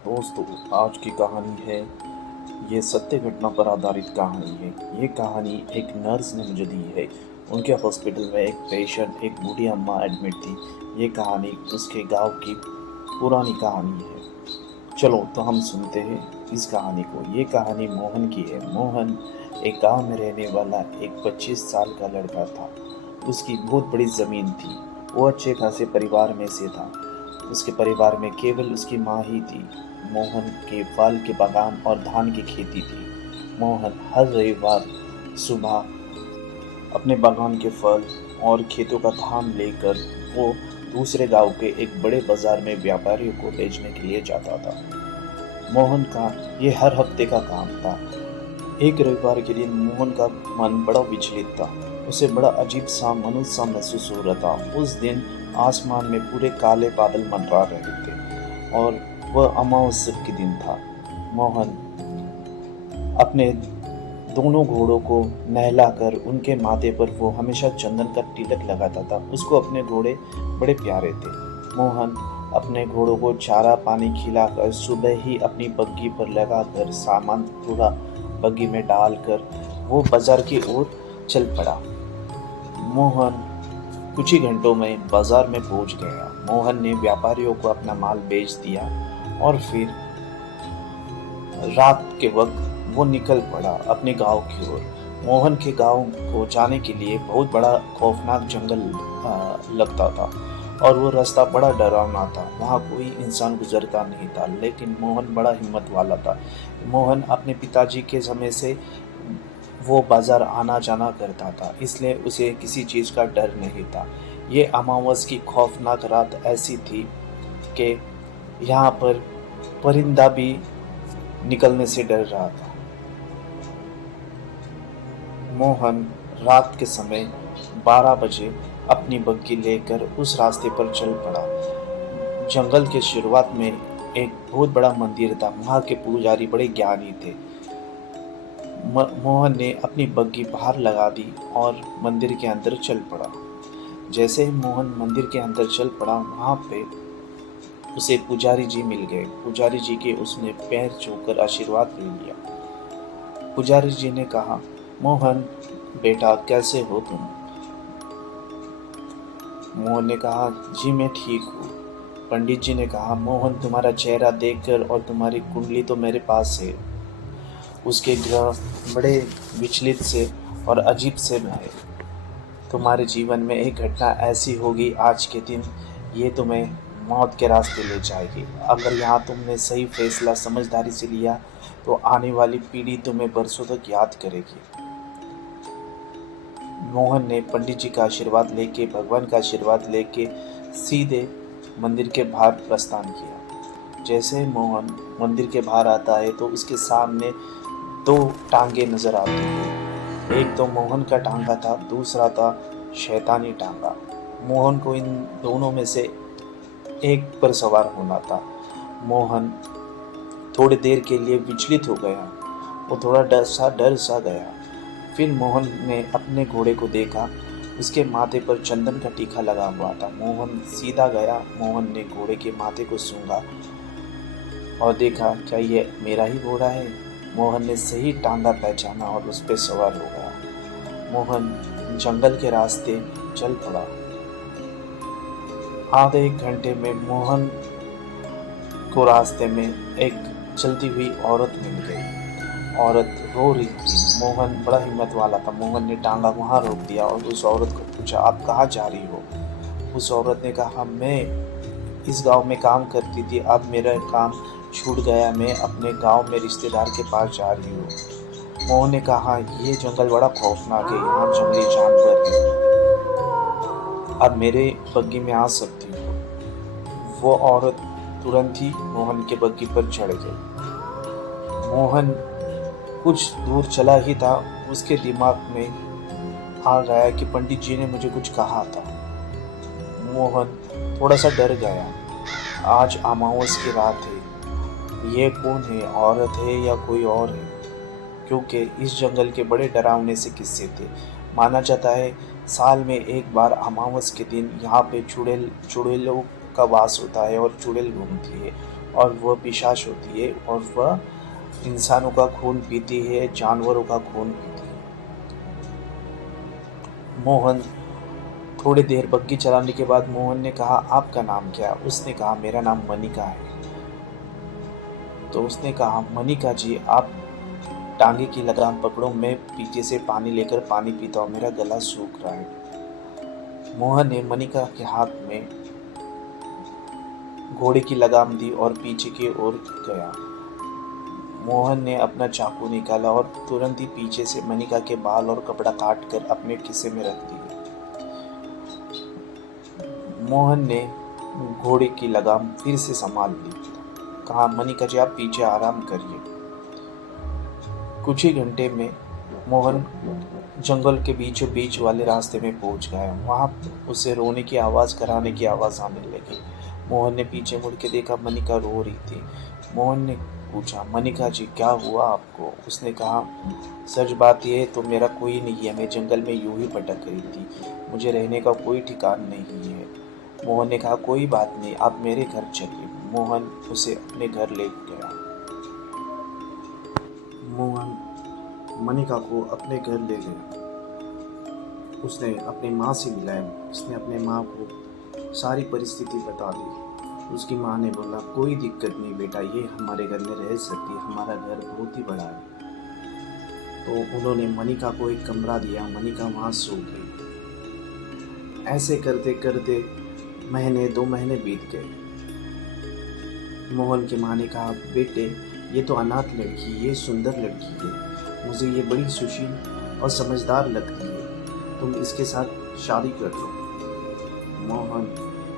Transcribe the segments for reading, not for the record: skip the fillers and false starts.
दोस्तों, आज की कहानी है। ये सत्य घटना पर आधारित कहानी है। ये कहानी एक नर्स ने मुझे दी है। उनके हॉस्पिटल में एक पेशेंट, एक बूढ़ी अम्मा एडमिट थी। ये कहानी उसके गांव की पुरानी कहानी है। चलो तो हम सुनते हैं इस कहानी को। ये कहानी मोहन की है। मोहन एक गांव में रहने वाला एक 25 साल का लड़का था। उसकी बहुत बड़ी ज़मीन थी। वो अच्छे खासे परिवार में से था। उसके परिवार में केवल उसकी माँ ही थी। मोहन के फल के बागान और धान की खेती थी। मोहन हर रविवार सुबह अपने बागान के फल और खेतों का धान लेकर वो दूसरे गांव के एक बड़े बाजार में व्यापारियों को बेचने के लिए जाता था। मोहन का ये हर हफ्ते का काम था। एक रविवार के दिन मोहन का मन बड़ा विचलित था। उसे बड़ा अजीब सा मनुष्य सा महसूस हो रहा था। उस दिन आसमान में पूरे काले बादल मंडरा रहे थे और वह अमावस्या के दिन था। मोहन अपने दोनों घोड़ों को नहलाकर उनके माथे पर वो हमेशा चंदन का तिलक लगाता था। उसको अपने घोड़े बड़े प्यारे थे। मोहन अपने घोड़ों को चारा पानी खिलाकर सुबह ही अपनी बग्गी पर लगाकर सामान पूरा बग्गी में डालकर वो बाजार की ओर चल पड़ा। मोहन कुछ ही घंटों में बाजार में पहुंच गया। मोहन ने व्यापारियों को अपना माल बेच दिया और फिर रात के वक्त वो निकल पड़ा अपने गांव की ओर। मोहन के गांव को जाने के लिए बहुत बड़ा खौफनाक जंगल लगता था और वो रास्ता बड़ा डरावना था। वहाँ कोई इंसान गुजरता नहीं था, लेकिन मोहन बड़ा हिम्मत वाला था। मोहन अपने पिताजी के समय से वो बाजार आना जाना करता था, इसलिए उसे किसी चीज़ का डर नहीं था। ये अमावस की खौफनाक रात ऐसी थी कि यहाँ पर परिंदा भी निकलने से डर रहा था। मोहन रात के समय 12 बजे अपनी बग्गी लेकर उस रास्ते पर चल पड़ा। जंगल के शुरुआत में एक बहुत बड़ा मंदिर था। वहाँ के पुजारी बड़े ज्ञानी थे। मोहन ने अपनी बग्गी बाहर लगा दी और मंदिर के अंदर चल पड़ा। जैसे ही मोहन मंदिर के अंदर चल पड़ा, वहाँ पे उसे पुजारी जी मिल गए। पुजारी जी के उसने पैर छूकर आशीर्वाद ले लिया। पुजारी जी ने कहा, मोहन बेटा, कैसे हो तुम? मोहन ने कहा, जी मैं ठीक हूँ। पंडित जी ने कहा, मोहन तुम्हारा चेहरा देखकर और तुम्हारी कुंडली तो मेरे पास है। उसके ग्रह बड़े विचलित से और अजीब से है। तुम्हारे जीवन में एक घटना ऐसी होगी आज के दिन, ये तुम्हें मौत के रास्ते ले जाएगी। अगर यहाँ तुमने सही फैसला समझदारी से लिया तो आने वाली पीढ़ी तुम्हें बरसों तक याद करेगी। मोहन ने पंडित जी का आशीर्वाद लेके, भगवान का आशीर्वाद लेके सीधे मंदिर के बाहर प्रस्थान किया। जैसे मोहन मंदिर के बाहर आता है तो उसके सामने दो टांगे नजर आती है। एक तो मोहन का टांगा था, दूसरा था शैतानी टांगा। मोहन को इन दोनों में से एक पर सवार होना था। मोहन थोड़ी देर के लिए विचलित हो गया। वो थोड़ा डर सा गया। फिर मोहन ने अपने घोड़े को देखा। उसके माथे पर चंदन का टीका लगा हुआ था। मोहन सीधा गया। मोहन ने घोड़े के माथे को सूंघा और देखा, क्या ये मेरा ही घोड़ा है? मोहन ने सही टांगा पहचाना और उस पर सवार हो गया। मोहन जंगल के रास्ते चल पड़ा। आधे एक घंटे में मोहन को रास्ते में एक चलती हुई औरत मिल गई। औरत रो रही थी। मोहन बड़ा हिम्मत वाला था। मोहन ने टांगा वहाँ रोक दिया और उस औरत को पूछा, आप कहाँ जा रही हो? उस औरत ने कहा, मैं इस गांव में काम करती थी, अब मेरा काम छूट गया, मैं अपने गांव में रिश्तेदार के पास जा रही हूँ। मोहन ने कहा, ये जंगल बड़ा खौफनाक है, यहाँ जंगली जानवर है, अब मेरे बग्गी में आ सकती हो? वो औरत तुरंत ही मोहन के बग्गी पर चढ़ गई। मोहन कुछ दूर चला ही था, उसके दिमाग में आ गया कि पंडित जी ने मुझे कुछ कहा था। मोहन थोड़ा सा डर गया। आज अमावस की रात है। ये कौन है? औरत है या कोई और है? क्योंकि इस जंगल के बड़े डरावने से किस्से थे। माना जाता है साल में एक बार अमावस के दिन यहाँ पे चुड़ैलों का वास होता है और चुड़ैल घूमती है। और वह पिशाच होती है और वह इंसानों का खून पीती है, जानवरों का खून पीती है। मोहन थोड़ी देर बग्घी चलाने के बाद मोहन ने कहा, आपका नाम क्या? उसने कहा, मेरा नाम मनिका है। तो उसने कहा, मनिका जी, आप टांगे की लगाम पकड़ो, मैं पीछे से पानी लेकर पानी पीता हूँ, मेरा गला सूख रहा है। मोहन ने मनिका के हाथ में घोड़े की लगाम दी और पीछे की ओर गया। मोहन ने अपना चाकू निकाला और तुरंत ही पीछे से मनिका के बाल और कपड़ा काट कर अपने खिस्से में रख दिए। मोहन ने घोड़े की लगाम फिर से संभाल ली। कहा, मनिका जी, आप पीछे आराम करिए। कुछ ही घंटे में मोहन जंगल के बीचों बीच वाले रास्ते में पहुंच गया। वहां उसे रोने की आवाज़, कराने की आवाज़ आने लगी। मोहन ने पीछे मुड़ के देखा, मनिका रो रही थी। मोहन ने पूछा, मनिका जी, क्या हुआ आपको? उसने कहा, सच बात यह है तो मेरा कोई नहीं है, मैं जंगल में यूं ही भटक रही थी, मुझे रहने का कोई ठिकाना नहीं है। मोहन ने कहा, कोई बात नहीं, आप मेरे घर चलिए। मोहन उसे अपने घर ले गया। मोहन मनिका को अपने घर ले गया। उसने अपनी माँ से मिलाया। उसने अपने माँ को सारी परिस्थिति बता दी। उसकी माँ ने बोला, कोई दिक्कत नहीं बेटा, ये हमारे घर में रह सकती है, हमारा घर बहुत ही बड़ा है। तो उन्होंने मनिका को एक कमरा दिया। मनिका वहाँ सो गई। ऐसे करते करते महीने 2 महीने बीत गए। मोहन की माँ ने कहा, बेटे, ये तो अनाथ लड़की, ये सुंदर लड़की है, मुझे ये बड़ी सुशील और समझदार लगती है, तुम इसके साथ शादी कर लो। मोहन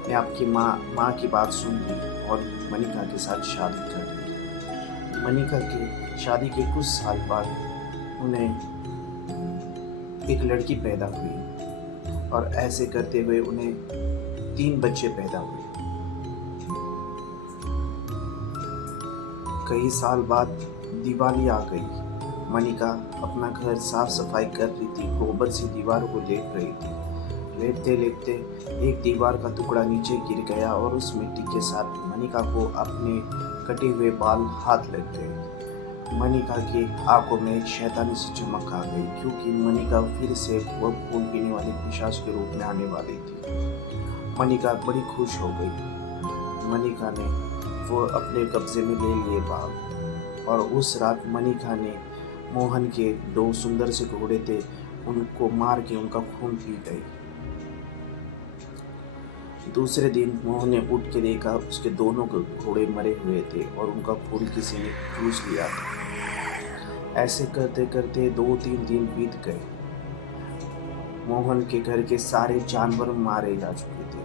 ने आपकी माँ की बात सुन ली और मनिका के साथ शादी कर ली। मनिका के शादी के कुछ साल बाद उन्हें एक लड़की पैदा हुई और ऐसे करते हुए उन्हें 3 बच्चे पैदा हुए। कई साल बाद दिवाली आ गई। मनिका अपना घर साफ सफाई कर रही थी, गोबर से दीवार को लेप रही थी। लेपते लेपते एक दीवार का टुकड़ा नीचे गिर गया और उस मिट्टी के साथ मनिका को अपने कटे हुए बाल हाथ लग गए। मनिका की आंखों में एक शैतानी सी चमक आ गई, क्योंकि मनिका फिर से वह खून पीने वाले पिशाच के रूप में आने वाली थी। मनिका बड़ी खुश हो गई। मनिका ने वो अपने कब्जे में ले लिए बाल, और उस रात मनिका ने मोहन के 2 सुंदर से घोड़े थे, उनको मार के उनका खून पी गई। दूसरे दिन मोहन ने उठ के देखा, उसके दोनों घोड़े मरे हुए थे और उनका खून किसी ने चूस लिया था। ऐसे करते करते 2-3 दिन बीत गए। मोहन के घर के सारे जानवर मारे जा चुके थे।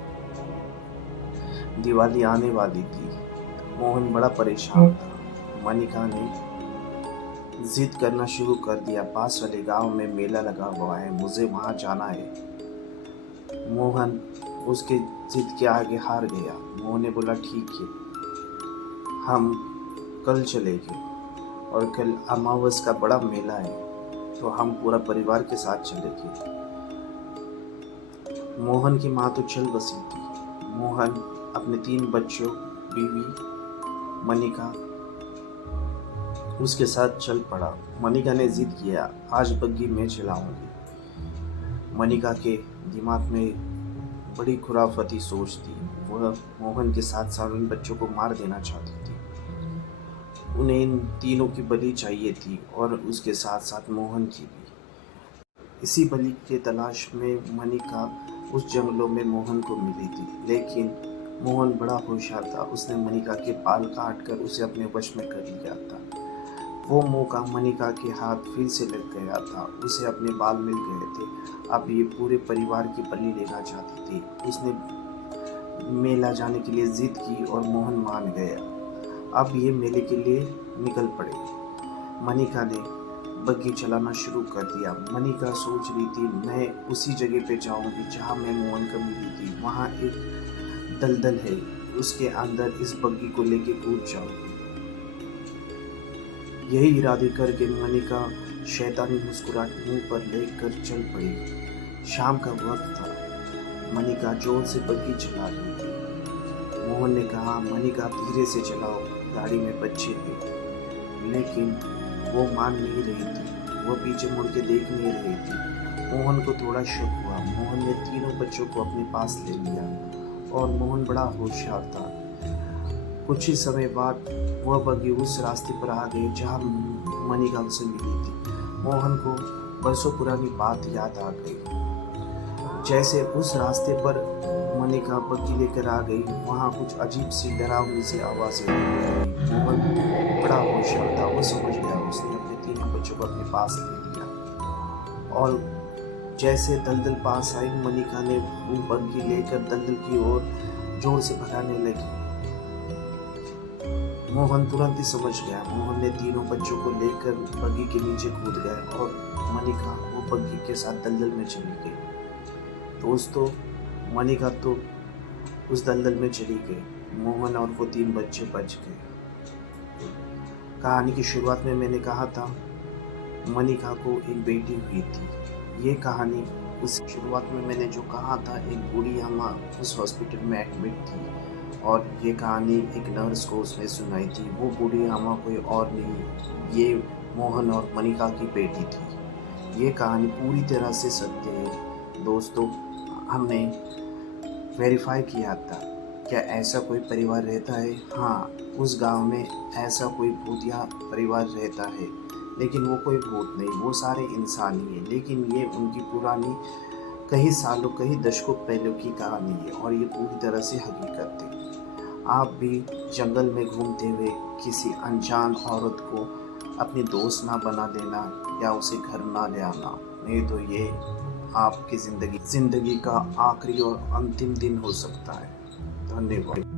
दिवाली आने वाली थी। मोहन बड़ा परेशान था। मनिका ने जिद करना शुरू कर दिया, पास वाले गांव में मेला लगा हुआ है, मुझे वहां जाना है। मोहन उसके जिद के आगे हार गया। मोहन ने बोला, ठीक है, हम कल चलेंगे और कल अमावस का बड़ा मेला है, तो हम पूरा परिवार के साथ चलेंगे। मोहन की माँ तो चल बसी थी। मोहन अपने 3 बच्चों, बीवी मनिका, उसके साथ चल पड़ा। मनिका ने जिद किया, आज बग्गी मैं चलाऊंगी। मनिका के दिमाग में बड़ी खुराफती सोच थी। वह मोहन के साथ साथ इन बच्चों को मार देना चाहती थी। उन्हें इन तीनों की बलि चाहिए थी और उसके साथ साथ मोहन की भी। इसी बलि के तलाश में मनिका उस जंगलों में मोहन को मिली थी, लेकिन मोहन बड़ा होशियार था। उसने मनिका के बाल काट कर उसे अपने वश में कर लिया था। वो मौका मनिका के हाथ फिर से लग गया था। उसे अपने बाल मिल गए थे। अब ये पूरे परिवार की बलि लेना चाहती थी। उसने मेला जाने के लिए जिद की और मोहन मान गया। अब ये मेले के लिए निकल पड़े। मनिका ने बग्गी चलाना शुरू कर दिया। मनिका सोच रही थी, मैं उसी जगह पे जाऊंगी जहाँ मैं मोहन को मिली थी। वहाँ एक दलदल है, उसके अंदर इस बग्गी को लेके कूद जाऊंगी। यही इरादे करके मनिका शैतानी मुस्कुराहट मुंह पर लेकर चल पड़ी। शाम का वक्त था। मनिका जोर से बग्गी चला रही थी। मोहन ने कहा, मनिका धीरे से चलाओ, गाड़ी में बच्चे थे, लेकिन वो मान नहीं रही थी, वो पीछे मुड़ के देख नहीं रही थी। मोहन को थोड़ा शक हुआ। मोहन ने तीनों बच्चों को अपने पास ले लिया और मोहन बड़ा होशियार था। कुछ ही समय बाद वह बग्गी उस रास्ते पर आ गई जहाँ मणिका उनसे मिली थी। मोहन को बरसों पुरानी बात याद आ गई। जैसे उस रास्ते पर मणिका बग्गी लेकर आ गई, वहाँ कुछ अजीब सी डरावनी सी आवाज़ें आने लगी। मोहन बड़ा होशियार था, वो समझ गया। उसने अपने तीनों बच्चों को अपने पास ले लिया और जैसे दलदल पास आई, मणिका ने वो बग्गी लेकर दलदल की ओर जोर से भगाने लगी। मोहन तुरंत ही समझ गया। मोहन ने तीनों बच्चों को लेकर बग्गी के नीचे कूद गया और मणिका वो बग्गी के साथ दलदल में चली गई। दोस्तों, मणिका तो उस दलदल में चली गई। मोहन और वो तीन बच्चे बच गए। कहानी की शुरुआत में मैंने कहा था मणिका को एक बेटी हुई थी। ये कहानी उस शुरुआत में मैंने जो कहा था, एक बूढ़ी अम्मा उस हॉस्पिटल में एडमिट थी और ये कहानी एक नर्स को उसने सुनाई थी। वो बूढ़ी अम्मा कोई और नहीं, ये मोहन और मणिका की बेटी थी। ये कहानी पूरी तरह से सत्य है। दोस्तों, हमने वेरीफाई किया था, क्या ऐसा कोई परिवार रहता है? हाँ, उस गांव में ऐसा कोई भूतिया परिवार रहता है, लेकिन वो कोई भूत नहीं, वो सारे इंसान ही हैं। लेकिन ये उनकी पुरानी कई सालों, कई दशकों पहले की कहानी है और ये पूरी तरह से हकीकत है। आप भी जंगल में घूमते हुए किसी अनजान औरत को अपनी दोस्त ना बना देना या उसे घर ना ले आना, नहीं तो ये आपकी ज़िंदगी का आखिरी और अंतिम दिन हो सकता है। धन्यवाद।